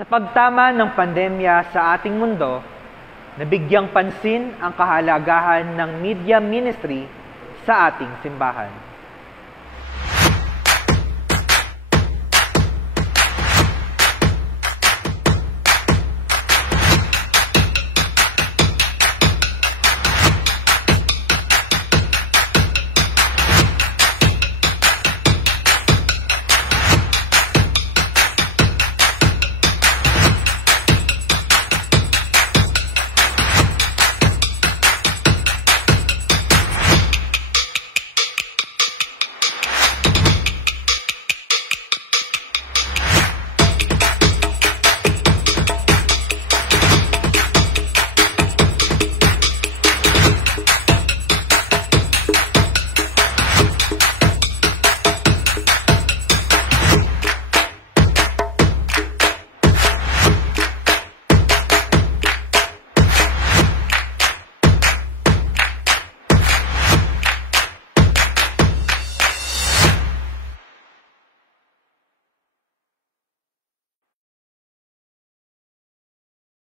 Sa pagtama ng pandemya sa ating mundo, nabigyang pansin ang kahalagahan ng media ministry sa ating simbahan.